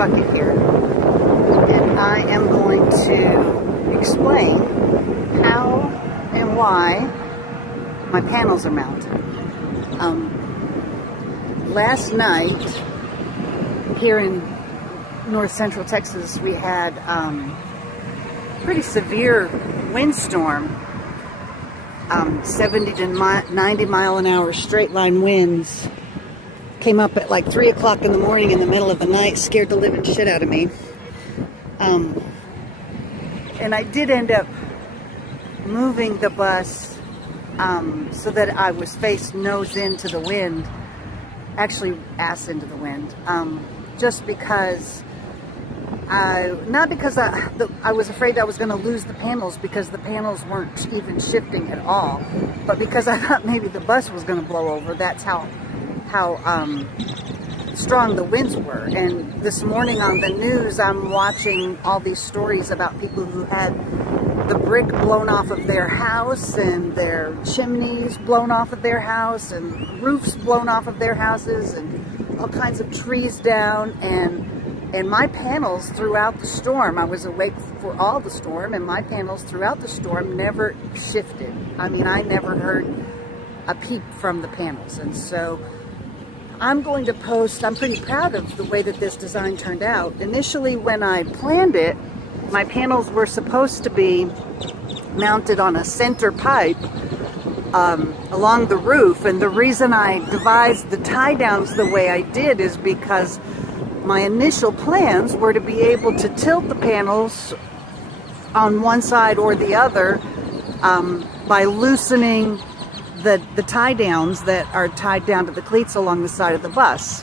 Bucket here, and I am going to explain how and why my panels are mounted. Last night here in north central Texas we had pretty severe windstorm, 70 to 90 mile an hour straight line winds. Came up at like 3 o'clock in the morning in the middle of the night, scared the living shit out of me. And I did end up moving the bus so that I was face nose into the wind, actually ass into the wind, just because not because I was afraid I was going to lose the panels, because the panels weren't even shifting at all, but because I thought maybe the bus was going to blow over. That's how strong the winds were. And this morning on the news, I'm watching all these stories about people who had the brick blown off of their house, and their chimneys blown off of their house, and roofs blown off of their houses, and all kinds of trees down. And my panels throughout the storm, I was awake for all the storm, and my panels throughout the storm never shifted. I mean, I never heard a peep from the panels. And so I'm going to post, I'm pretty proud of the way that this design turned out. Initially, when I planned it, my panels were supposed to be mounted on a center pipe along the roof. And the reason I devised the tie downs the way I did is because my initial plans were to be able to tilt the panels on one side or the other by loosening the tie downs that are tied down to the cleats along the side of the bus.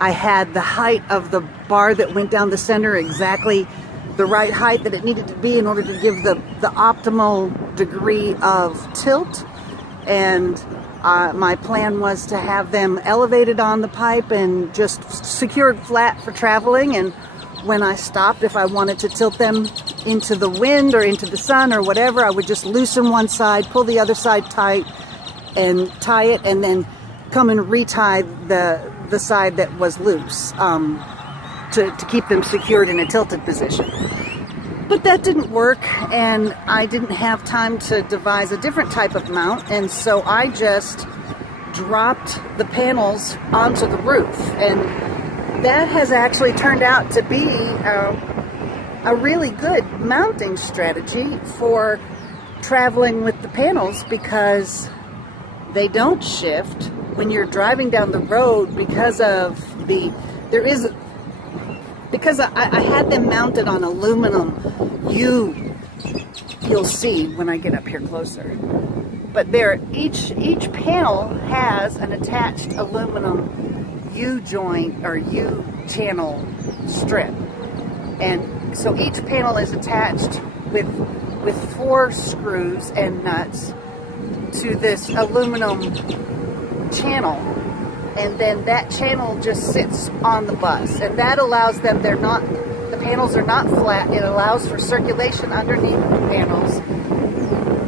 I had the height of the bar that went down the center exactly the right height that it needed to be in order to give the optimal degree of tilt. And my plan was to have them elevated on the pipe and just secured flat for traveling. And when I stopped, if I wanted to tilt them into the wind or into the sun or whatever, I would just loosen one side, pull the other side tight, and tie it, and then come and retie the side that was loose to keep them secured in a tilted position. But that didn't work, and I didn't have time to devise a different type of mount, and so I just dropped the panels onto the roof. And that has actually turned out to be a really good mounting strategy for traveling with the panels, because they don't shift when you're driving down the road because of because I had them mounted on aluminum. You'll see when I get up here closer. But each panel has an attached aluminum U-joint or U-channel strip. And so each panel is attached with 4 screws and nuts to this aluminum channel. And then that channel just sits on the bus, and that allows them, the panels are not flat. It allows for circulation underneath the panels,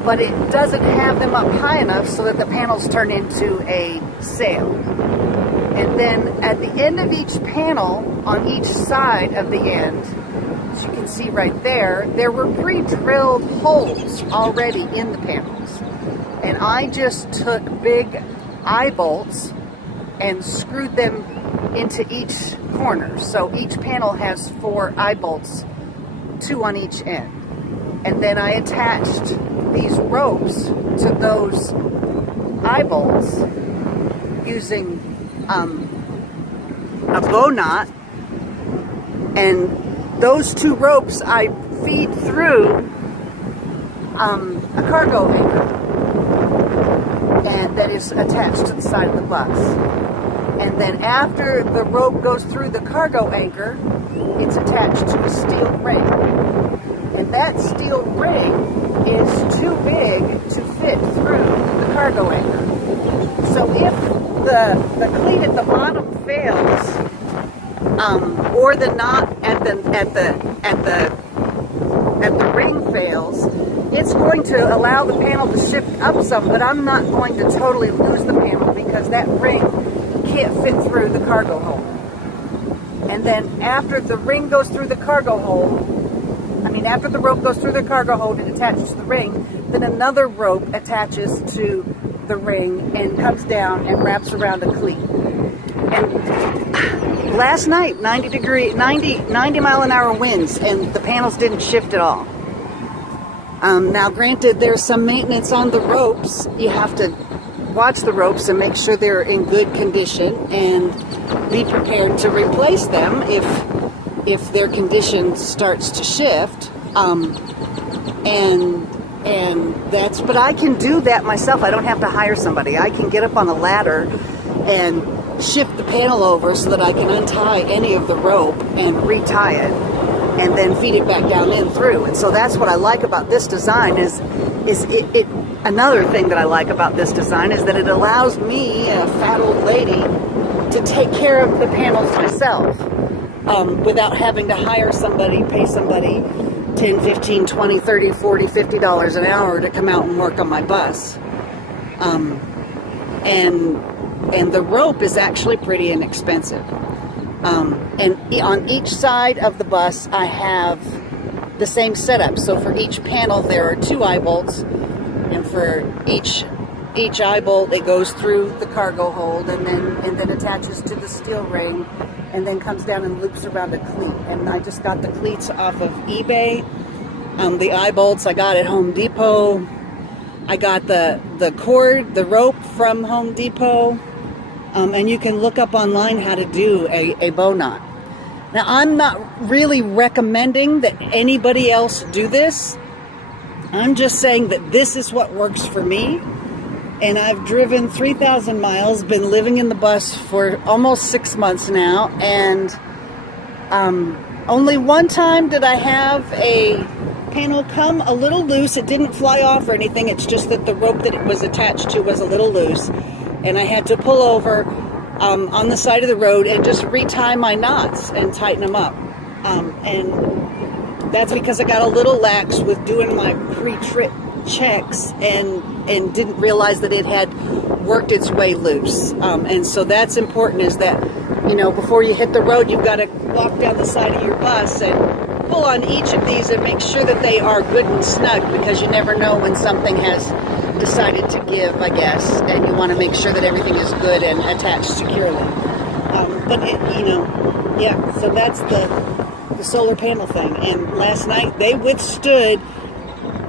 but it doesn't have them up high enough so that the panels turn into a sail. And then at the end of each panel, on each side of the end, as you can see right there, there were pre-drilled holes already in the panels. And I just took big eye bolts and screwed them into each corner. So each panel has 4 eye bolts, 2 on each end. And then I attached these ropes to those eye bolts using a bow knot. And those 2 ropes I feed through a cargo anchor, and that is attached to the side of the bus. And then after the rope goes through the cargo anchor, it's attached to a steel ring. And that steel ring is too big to fit through the cargo anchor. So if the cleat at the bottom fails, or the knot at the ring fails, it's going to allow the panel to shift up some, but I'm not going to totally lose the panel because that ring can't fit through the cargo hole. And then after the ring goes through the cargo hold, after the rope goes through the cargo hold and attaches to the ring, then another rope attaches to the ring and comes down and wraps around a cleat. And last night, 90 mile an hour winds, and the panels didn't shift at all. Now granted, there's some maintenance on the ropes. You have to watch the ropes and make sure they're in good condition and be prepared to replace them if their condition starts to shift. But I can do that myself. I don't have to hire somebody. I can get up on a ladder and shift the panel over so that I can untie any of the rope and retie it and then feed it back down in through. And so that's what I like about this design is another thing that I like about this design is that it allows me, a fat old lady, to take care of the panels myself without having to hire somebody, pay somebody $10, $15, $20, $30, $40, $50 an hour to come out and work on my bus. And the rope is actually pretty inexpensive. And on each side of the bus, I have the same setup. So for each panel, there are 2 eye bolts, and for each eye bolt, it goes through the cargo hold and then attaches to the steel ring, and then comes down and loops around a cleat. And I just got the cleats off of eBay. The eye bolts I got at Home Depot. I got the cord, the rope from Home Depot. And you can look up online how to do a bow knot. Now, I'm not really recommending that anybody else do this. I'm just saying that this is what works for me. And I've driven 3,000 miles, been living in the bus for almost 6 months now, and only one time did I have a panel come a little loose. It didn't fly off or anything. It's just that the rope that it was attached to was a little loose, and I had to pull over on the side of the road and just retie my knots and tighten them up. And that's because I got a little lax with doing my pre-trip checks and didn't realize that it had worked its way loose. And so that's important, is that, before you hit the road, you've got to walk down the side of your bus and pull on each of these and make sure that they are good and snug, because you never know when something has decided to give, I guess, and you want to make sure that everything is good and attached securely. So that's the solar panel thing. And last night they withstood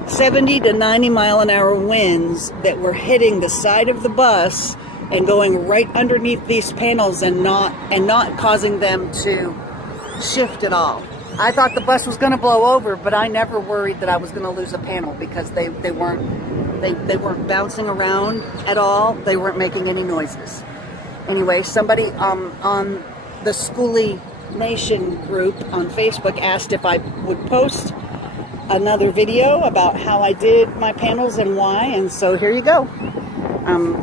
70 to 90 mile an hour winds that were hitting the side of the bus and going right underneath these panels and not causing them to shift at all. I thought the bus was going to blow over, but I never worried that I was going to lose a panel, because they weren't bouncing around at all. They weren't making any noises. Anyway, somebody on the Schoolie Nation group on Facebook asked if I would post another video about how I did my panels and why, and so here you go.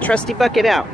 Trusty Bucket out.